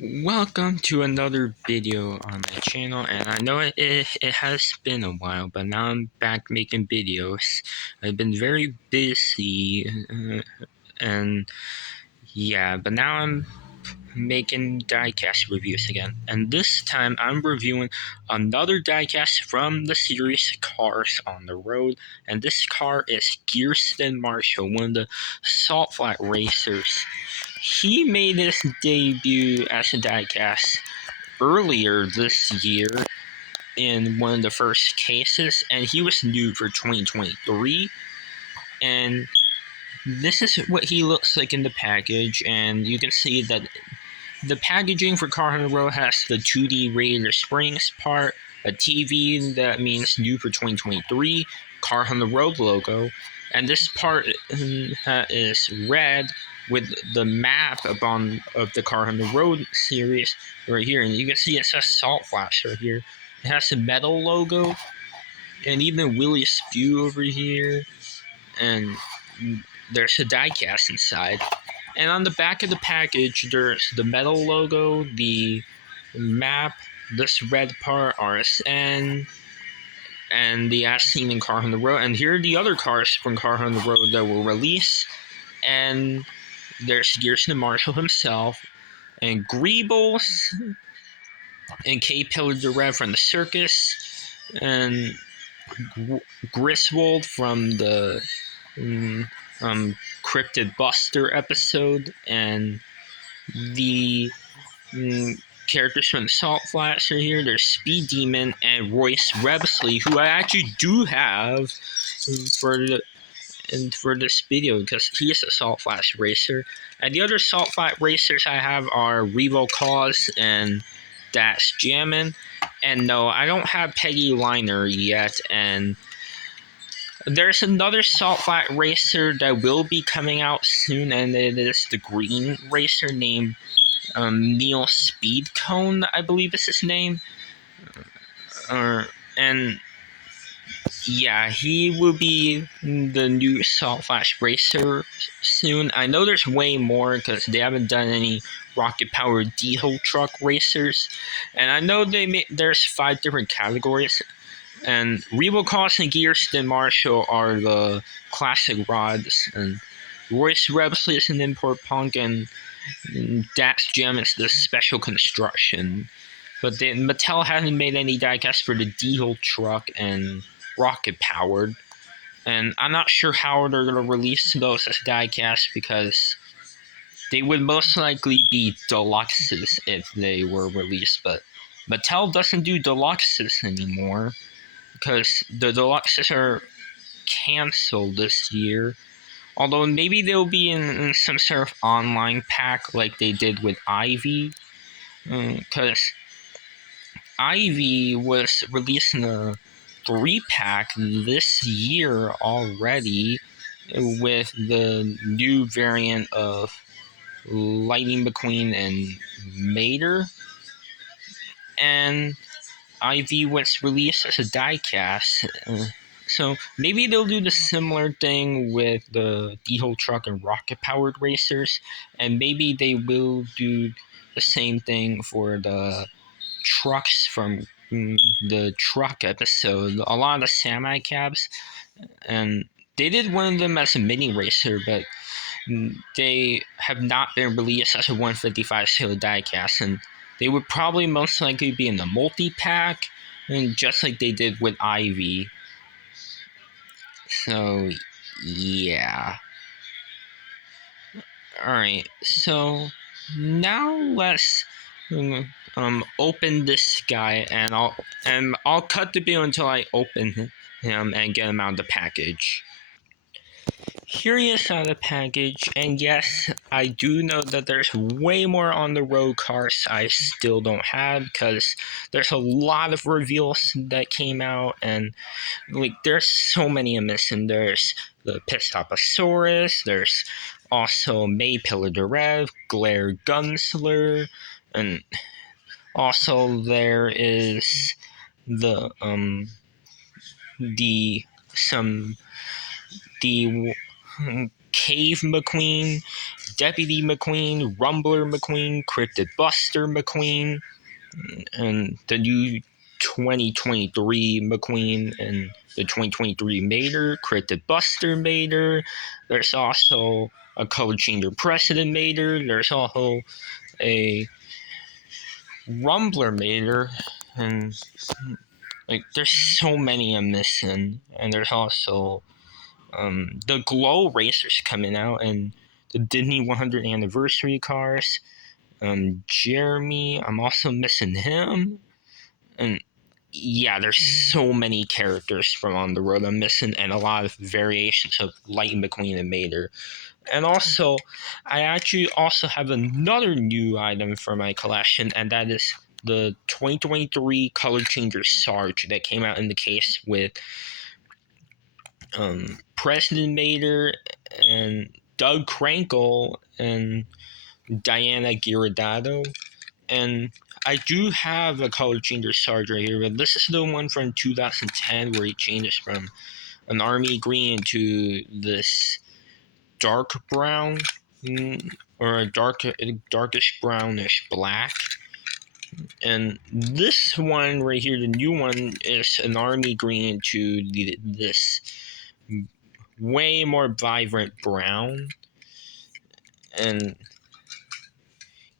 Welcome to another video on my channel, and I know it has been a while, but now I'm back making videos. I've been very busy, and yeah, but now I'm making diecast reviews again, and this time I'm reviewing another diecast from the series Cars on the Road, and this car is Gearsten Marshall, one of the salt flat racers. He made his debut as a diecast earlier this year in one of the first cases, and he was new for 2023. And this is what he looks like in the package, and you can see that the packaging for Car on the Road has the 2D radiator springs part, a TV that means new for 2023, Car on the Road logo, and this part is red with the map of the Car on the Road series right here, and you can see it says Salt Flash right here. It has the metal logo, and even Willie Spew over here, and there's a diecast inside. And on the back of the package, there's the metal logo, the map, this red part, RSN, and the as seen in Car on the Road. And here are the other cars from Car on the Road that were released. And there's Gearsten Marshall himself, and Greebles, and K. Pillar the Rev from the circus, and Griswold from the Cryptid Buster episode, and the characters from the Salt Flats are here. There's Speed Demon and Royce Rebsley, who I actually do have for this video because he is a Salt Flats racer. And the other Salt Flat racers I have are Revo Cause and Dash Jammin'. And no, I don't have Peggy Liner yet, and there's another Salt Flat racer that will be coming out soon, and it is the green racer named Neil Speedcone, I believe is his name. And yeah, he will be the new Salt Flash racer soon. I know there's way more because they haven't done any rocket-powered diesel truck racers, and I know there's 5 different categories. And Revo Cost and Gearsten Marshall are the classic rods, and Royce Rebsley is an import punk, and Dax Gem is the special construction. But Mattel hasn't made any diecast for the diesel truck and rocket powered, and I'm not sure how they're going to release those as diecast because they would most likely be deluxes if they were released. But Mattel doesn't do deluxes anymore because the deluxes are canceled this year. Although maybe they'll be in some sort of online pack like they did with Ivy. Because Ivy was released in a 3-pack this year already with the new variant of Lightning McQueen and Mater. And Ivy was released as a diecast. So maybe they'll do the similar thing with the diesel truck and rocket powered racers, and maybe they will do the same thing for the trucks from the truck episode. A lot of the Samurai cabs, and they did one of them as a mini racer, but they have not been released as a 155 scale diecast, and they would probably most likely be in the multi-pack, and just like they did with Ivy. So, yeah. Alright, so now let's open this guy, and I'll cut the video until I open him and get him out of the package. Here he is out of the package, and yes, I do know that there's way more on the road cars I still don't have because there's a lot of reveals that came out, and like there's so many I'm missing. There's the Pistoposaurus, there's also May Pillar de Rev, Glare Gunsler, and also there is the Cave McQueen, Deputy McQueen, Rumbler McQueen, Cryptid Buster McQueen, and the new 2023 McQueen, and the 2023 Mater, Cryptid Buster Mater. There's also a Color Changer President Mater. There's also a Rumbler Mater, and like there's so many I'm missing. And there's also the Glow Racers coming out, and the Disney 100 anniversary cars. Jeremy, I'm also missing him, and yeah, there's so many characters from On the Road I'm missing, and a lot of variations of Lightning McQueen and Mater. And also, I actually also have another new item for my collection, and that is the 2023 Color Changer Sarge that came out in the case with President Mater and Doug Crankle and Diana Giordano. And I do have a Color Changer Sarge right here, but this is the one from 2010 where he changes from an army green to this dark brown, or a darkish brownish black. And this one right here, the new one, is an army green to this way more vibrant brown. And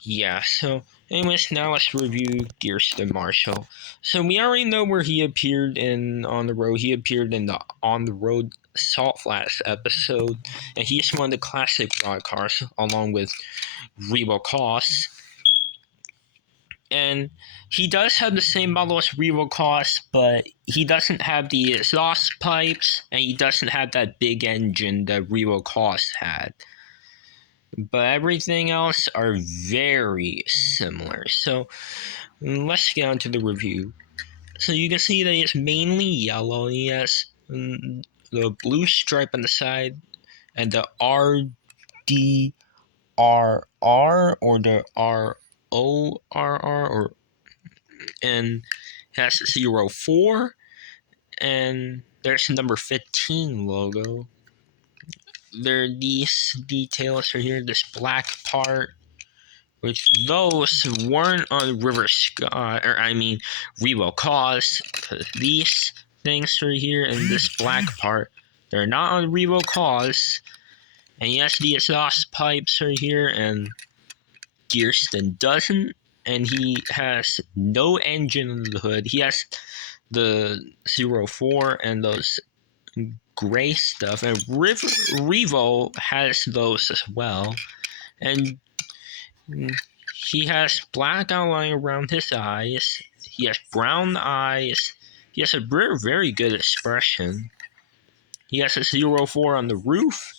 yeah, so anyways, now let's review Gearsten Marshall. So we already know where he appeared in On the Road. He appeared in the On the Road Salt Flats episode, and he's one of the classic rod cars, along with Revo Koss. And he does have the same model as Revo Koss, but he doesn't have the exhaust pipes, and he doesn't have that big engine that Revo Koss had. But everything else are very similar. So let's get on to the review. So you can see that it's mainly yellow. He has the blue stripe on the side and the RDRR or the RORR, or and it has 04, and there's the number 15 logo. There are these details right here, this black part, which those weren't on River Scott, or I mean Revo Koss, because these things right here and this black part, they're not on Revo Koss. And yes, the exhaust pipes right here, and Gearsten doesn't, and he has no engine under the hood. He has the 04 and those gray stuff, and Revo has those as well, and he has black outline around his eyes. He has brown eyes. He has a very, very good expression. He has a 04 on the roof,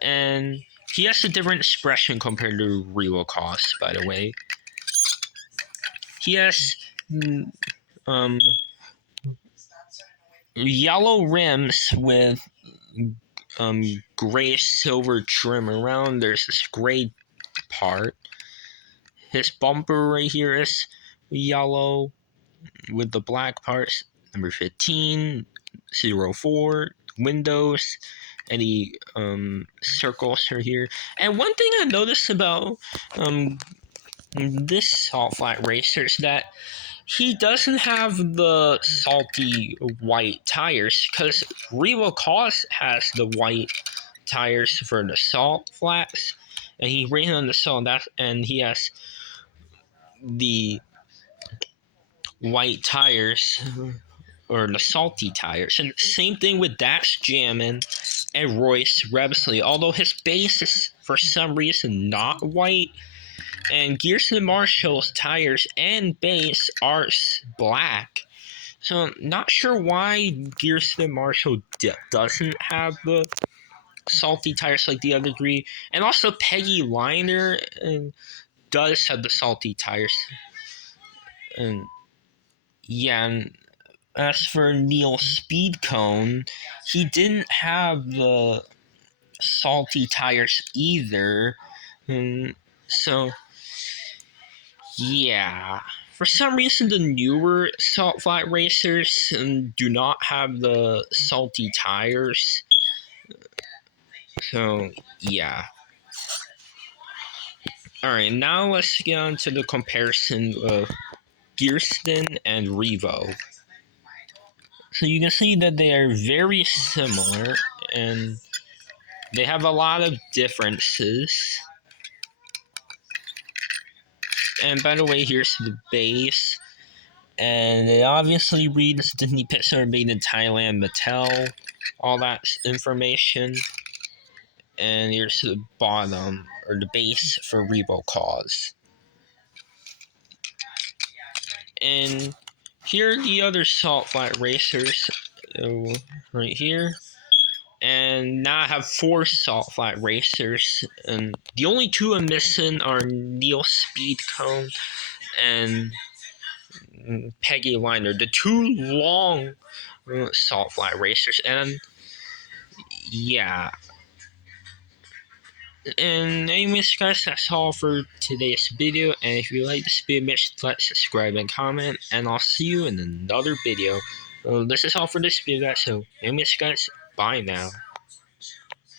and he has a different expression compared to Revo Koss, by the way. He has yellow rims with gray silver trim around. There's this gray part. His bumper right here is yellow with the black parts. Number 15, 04, windows, any circles are here. And one thing I noticed about this Salt Flat Racer is that he doesn't have the salty white tires, because Revo Koss has the white tires for the Salt Flats, and he ran on the Salt, and he has the white tires, or the salty tires. And same thing with Dax Jammin and Royce Rebsley, although his base is for some reason not white, and Gearsten Marshall's tires and base are black. So not sure why Gearsten Marshall doesn't have the salty tires like the other three. And also Peggy Liner does have the salty tires. And yeah, and as for Neil Speedcone, he didn't have the salty tires either. So yeah, for some reason the newer Salt Flat Racers do not have the salty tires. So yeah. Alright, now let's get on to the comparison of Gearsten and Revo. So you can see that they are very similar and they have a lot of differences. And by the way, here's the base. And it obviously reads Disney Pixar made in Thailand, Mattel, all that information. And here's the bottom, or the base for Revo Cause. And here are the other salt flat racers, right here. And now I have 4 salt flat racers, and the only 2 I'm missing are Neil Speedcone and Peggy Liner, the 2 long salt flat racers. And yeah, and anyways guys, that's all for today's video, and if you like this video, make sure to like, subscribe, and comment, and I'll see you in another video. This is all for this video guys, so anyways guys, bye now.